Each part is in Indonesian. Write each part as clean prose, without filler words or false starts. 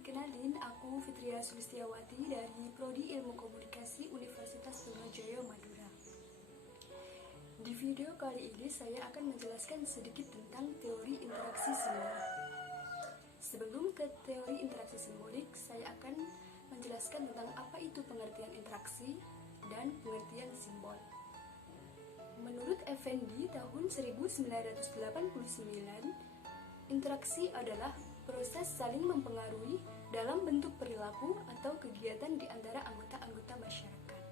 Kenalin, aku Fitria Sulistiawati dari Prodi Ilmu Komunikasi Universitas Trunojoyo, Madura. Di video kali ini saya akan menjelaskan sedikit tentang teori interaksi simbolik. Sebelum ke teori interaksi simbolik, saya akan menjelaskan tentang apa itu pengertian interaksi dan pengertian simbol. Menurut Effendi tahun 1989, interaksi adalah proses saling mempengaruhi dalam bentuk perilaku atau kegiatan di antara anggota-anggota masyarakat.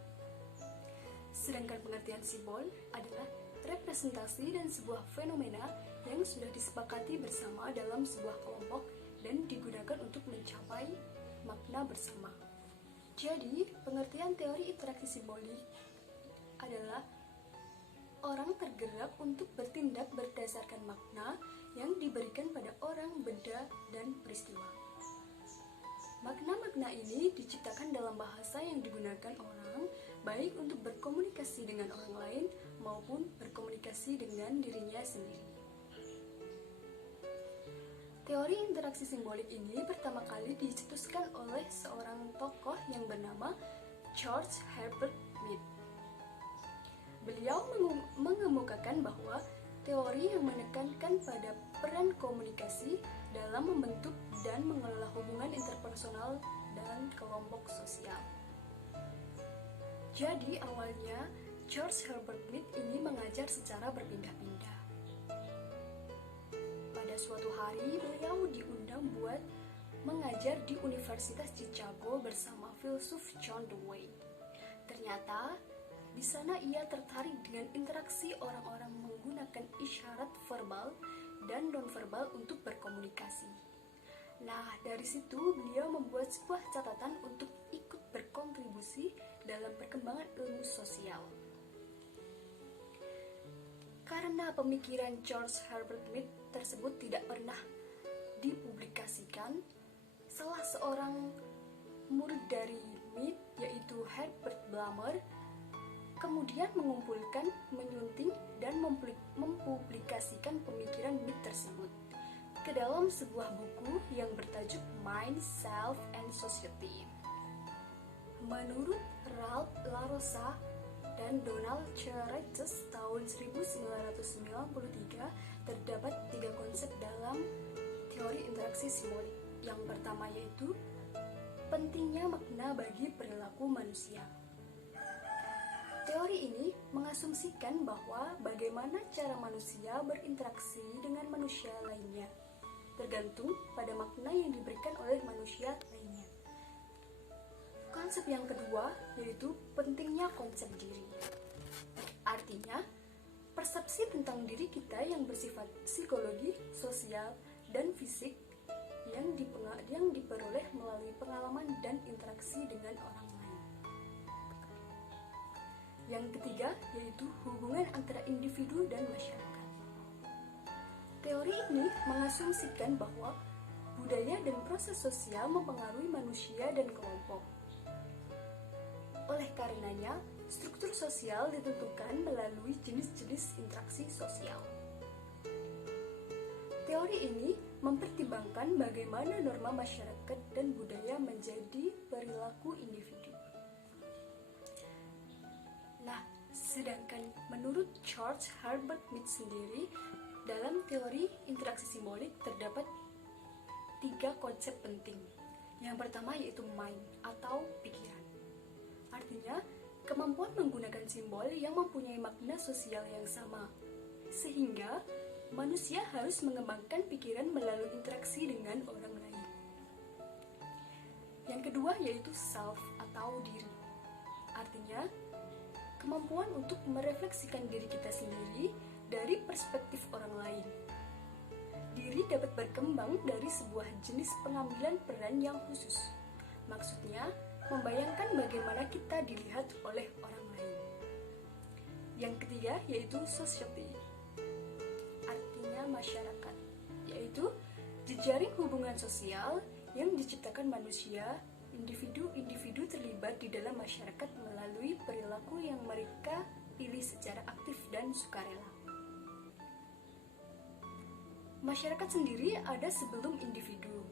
Sedangkan pengertian simbol adalah representasi dan sebuah fenomena yang sudah disepakati bersama dalam sebuah kelompok dan digunakan untuk mencapai makna bersama. Jadi, pengertian teori interaksi simbolik adalah orang tergerak untuk bertindak berdasarkan makna yang diberikan pada orang, benda, dan peristiwa. Makna-makna ini diciptakan dalam bahasa yang digunakan orang, baik untuk berkomunikasi dengan orang lain maupun berkomunikasi dengan dirinya sendiri. Teori interaksi simbolik ini pertama kali dicetuskan oleh seorang tokoh yang bernama George Herbert Mead. Beliau mengemukakan bahwa teori yang menekankan pada peran komunikasi dalam membentuk dan mengelola hubungan interpersonal dan kelompok sosial. Jadi awalnya George Herbert Mead ini mengajar secara berpindah-pindah. Pada suatu hari beliau diundang buat mengajar di Universitas Chicago bersama filsuf John Dewey. Ternyata di sana ia tertarik dengan interaksi orang-orang menggunakan isyarat verbal dan nonverbal untuk berkomunikasi. Nah, dari situ beliau membuat sebuah catatan untuk ikut berkontribusi dalam perkembangan ilmu sosial. Karena pemikiran George Herbert Mead tersebut tidak pernah dipublikasikan, salah seorang murid dari Mead, yaitu Herbert Blumer, kemudian mengumpulkan, menyunting, dan mempublikasikan pemikiran Mead tersebut ke dalam sebuah buku yang bertajuk Mind, Self, and Society. Menurut Ralph LaRosa dan Donald C. Regis tahun 1993, terdapat 3 konsep dalam teori interaksi simbolik. Yang pertama yaitu pentingnya makna bagi perilaku manusia. Teori ini mengasumsikan bahwa bagaimana cara manusia berinteraksi dengan manusia lainnya tergantung pada makna yang diberikan oleh manusia lainnya. Konsep yang kedua yaitu pentingnya konsep diri. Artinya, persepsi tentang diri kita yang bersifat psikologi, sosial, dan fisik yang diperoleh melalui pengalaman dan interaksi dengan orang lain. Yang ketiga yaitu hubungan antara individu dan masyarakat. Teori ini mengasumsikan bahwa budaya dan proses sosial mempengaruhi manusia dan kelompok. Oleh karenanya, struktur sosial ditentukan melalui jenis-jenis interaksi sosial. Teori ini mempertimbangkan bagaimana norma masyarakat dan budaya menjadi perilaku individu. Nah, sedangkan menurut George Herbert Mead sendiri, dalam teori interaksi simbolik terdapat 3 konsep penting. Yang pertama yaitu mind atau pikiran. Artinya, kemampuan menggunakan simbol yang mempunyai makna sosial yang sama. Sehingga, manusia harus mengembangkan pikiran melalui interaksi dengan orang lain. Yang kedua yaitu self atau diri. Artinya, kemampuan untuk merefleksikan diri kita sendiri dari perspektif orang lain. Diri dapat berkembang dari sebuah jenis pengambilan peran yang khusus. Maksudnya, membayangkan bagaimana kita dilihat oleh orang lain. Yang ketiga yaitu society. Artinya masyarakat, yaitu jejaring hubungan sosial yang diciptakan manusia. Individu-individu terlibat di dalam masyarakat melalui perilaku yang mereka pilih secara aktif dan sukarela. Masyarakat sendiri ada sebelum individu,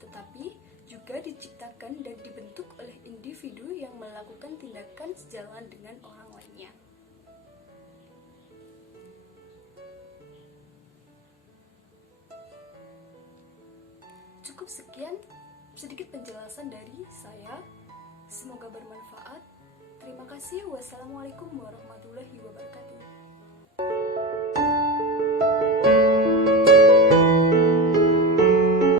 tetapi juga diciptakan dan dibentuk oleh individu yang melakukan tindakan sejalan dengan orang lainnya. Cukup sekian sedikit penjelasan dari saya. Semoga bermanfaat. Terima kasih. Wassalamualaikum warahmatullahi wabarakatuh.